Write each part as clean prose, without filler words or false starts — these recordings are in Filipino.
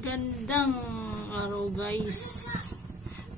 Magandang araw guys.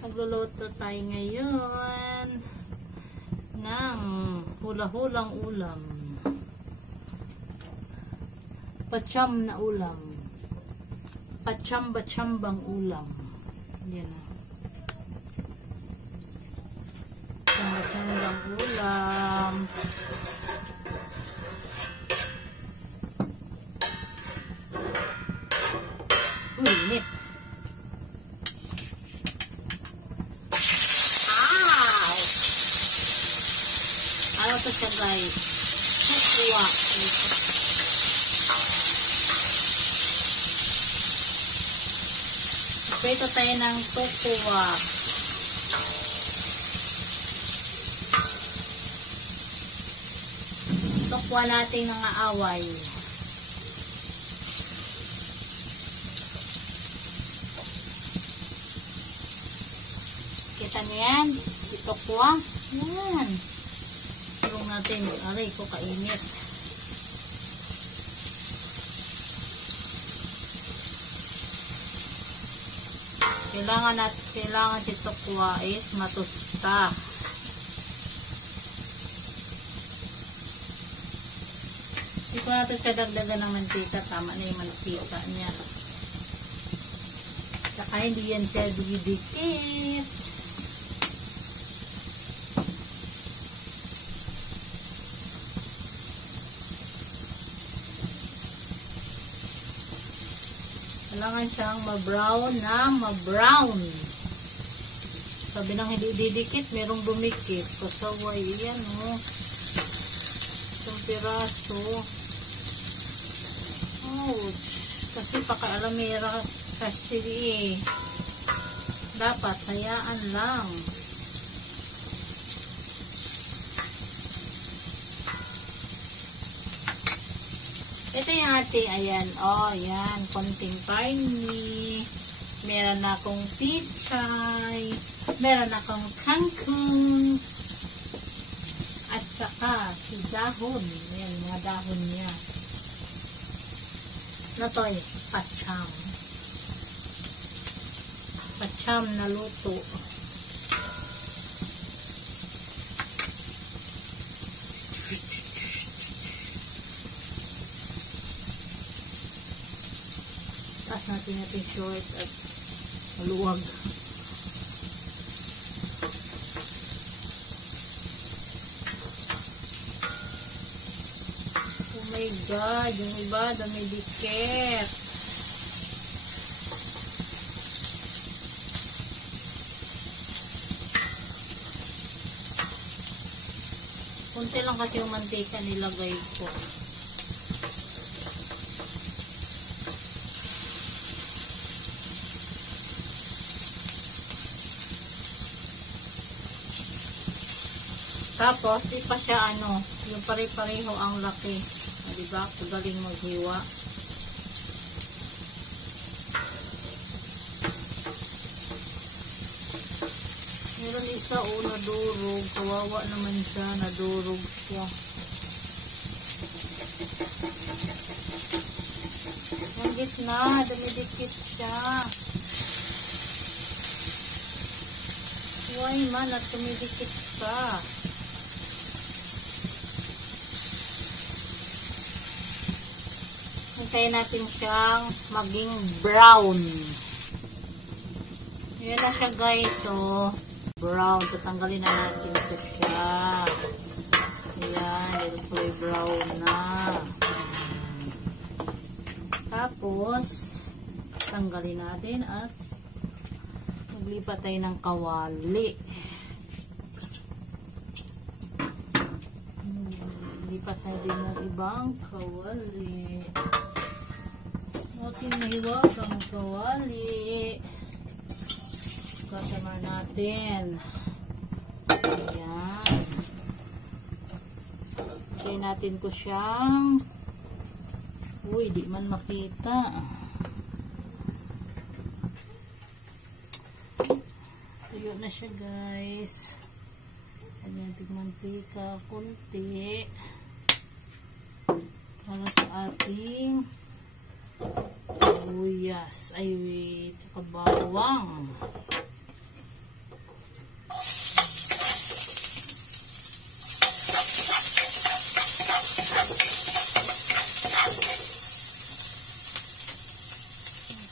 Magluluto tayo ngayon ng hula-hulang ulam. Pacham na ulam. Pachamba-chambang ulam. Yan na. Pachamba-chambang ulam. Init. Ow! Ano to siya guys? Kukuha. Ito tayo ng kukuha. Kukuha natin mga away. Kita niyo yan? Ito ko. Yan. Tulong natin. Aray ko kainit. Kailangan si tokwa is matusta. Hindi ko natin siya dagdagan ng mantika. Tama na yung mantika niya. Saka hindi yan siya didikit. Kailangan siyang ma-brown na ma-brown. Sabi nang hindi didikit, merong dumikit. Kasaway, yan o. Isang piraso. Ouch. Kasi pakaalamera kasi dapat hayaan lang. Ito yung ating, ayan, oh, yan, konting tiny, meron akong pichay, meron akong kangkong, at saka si dahon, ayan, mga dahon niya. Natoy, pacham. Pacham na luto. Taas natin short at maluwag. Oh my God, yung iba dami dikit. Kunti lang kasi yung mantika nilagay ko. Tapos, ipa siya yung pare-pareho ang laki. Diba? Pagaling maghiwa. Meron isa nadurog. Kawawa naman siya. Nadurog siya. Ang gitna. Dumidikit siya. Why man at tumidikit siya? Hintayin natin siyang maging brown. Yan na siya guys. So, brown. Tatanggalin na natin ito siya. Ayan. Ito kulay brown na. Tapos, tanggalin natin at maglipat tayo ng kawali. Lipat tayo din ng ibang kawali. Ating nahiwag ang kawali. Kasama natin. Ayan. Lagay natin ko siyang uy, di man makita. Tuyo na siya guys. Ayan, tigmantika kunti para sa ating luya. sibuyas. Ay, tsaka bawang.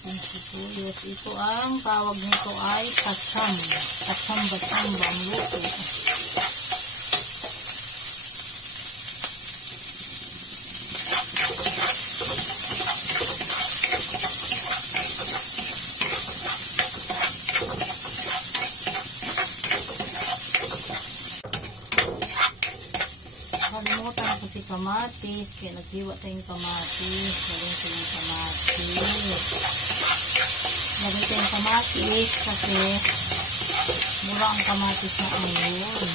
Sibuyas. Ito ang tawag nito ay kacham. Kachamba-chamba ang luto. Kalimutan ko si kamatis, kaya naghiwa tayong kamatis. Lagyan ko yung kamatis. Lagyan tayong kamatis kasi mura ang kamatis na ngayon.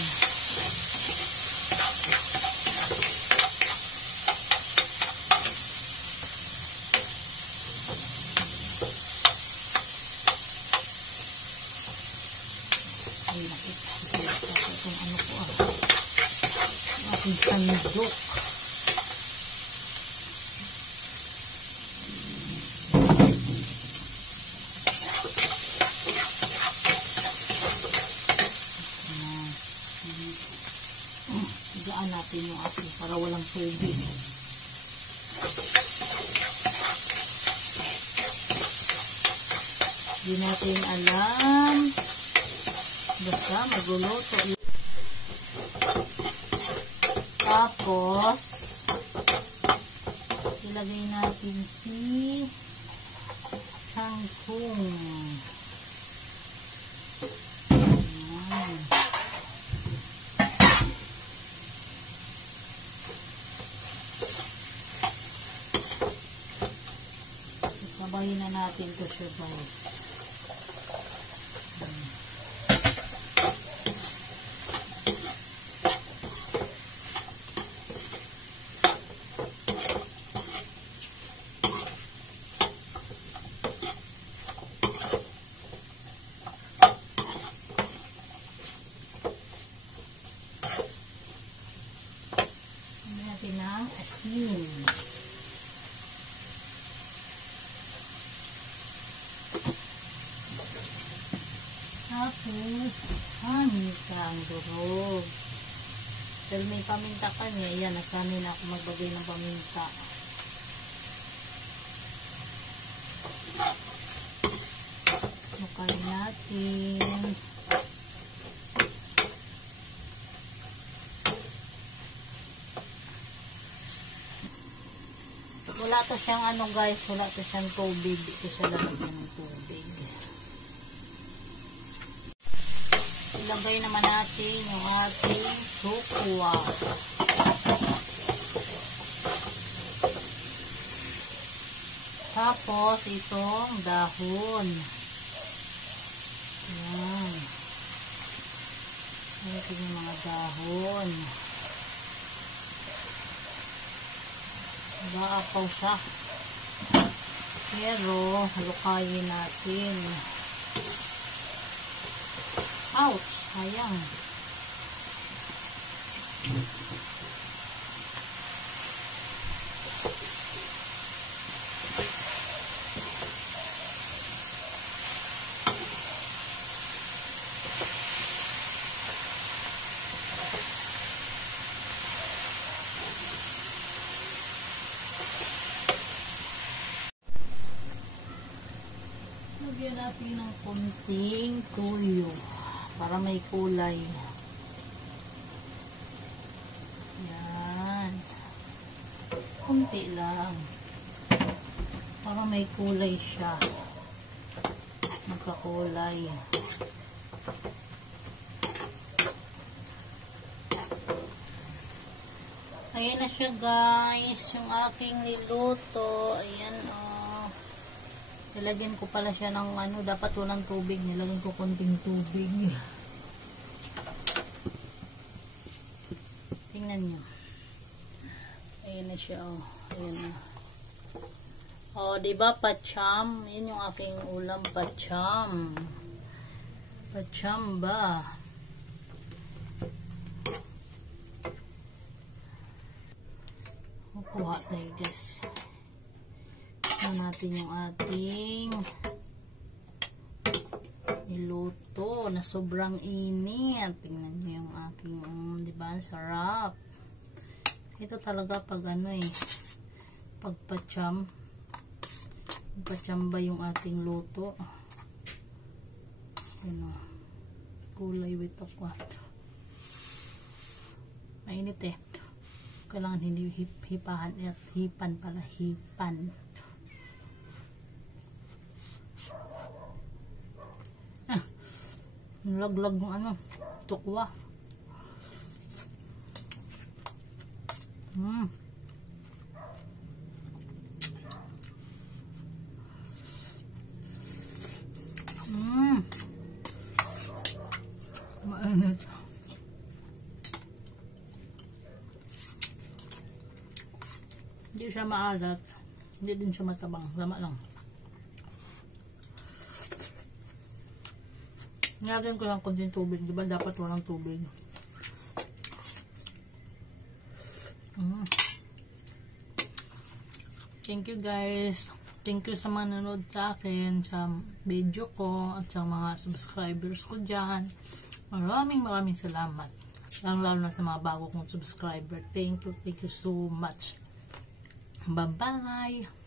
Ay, nakita itong ano ko aking sandok. Higaan natin yung ating para walang tubig. Hindi natin alam. Basta magluluto. Tapos, ilagay natin si kangkong. Ayan. Sabayin na natin ito siya, guys. Natin ng asin. Tapos, paminta ang durog. Dahil may paminta kanya, yan, nasanay na ako magbagay ng paminta. Mukay natin. Wala to siyang ano guys, wala to siyang tubig. Ito siya lalagyan ng tubig. Ilagay naman natin yung ating sukwa. Tapos itong dahon. Ayan. Ito yung mga dahon. Nag-aapaw siya. Pero, halukayin natin. Ouch! Sayang. Lagyan natin ng konting tuyo para may kulay. Yan. Kunti lang. Para may kulay siya. Magkakulay. Ayan na siya guys. Yung aking niluto. Ayan o. Nilagyan ko pala siya ng ano, dapat walang tubig. Nilagyan ko konting tubig. Tingnan nyo. Ayan na siya, oh. Ayan na. Oh, diba, pacham? Yan yung aking ulam, pacham. Pachamba. Kukuha tayo, guys. na natin yung ating niluto na sobrang init. Tingnan nyo yung aking, diba, sarap. Ito talaga pag ano pagpatsamba yung ating luto. Ano, gulay with pakwan. Mainit kailangan hindi hipahan at hipan pala, hipan. Laglag ng ano, tukwa. Mainit. Hindi siya maalat, hindi din siya matabang, lama lang. Nilagyan ko lang konting tubig, diba dapat walang tubig. Thank you guys. Thank you sa mga nanood sa akin, sa video ko, at sa mga subscribers ko dyan. Maraming salamat. Lalo na sa mga bago kong subscriber. Thank you so much. Bye-bye.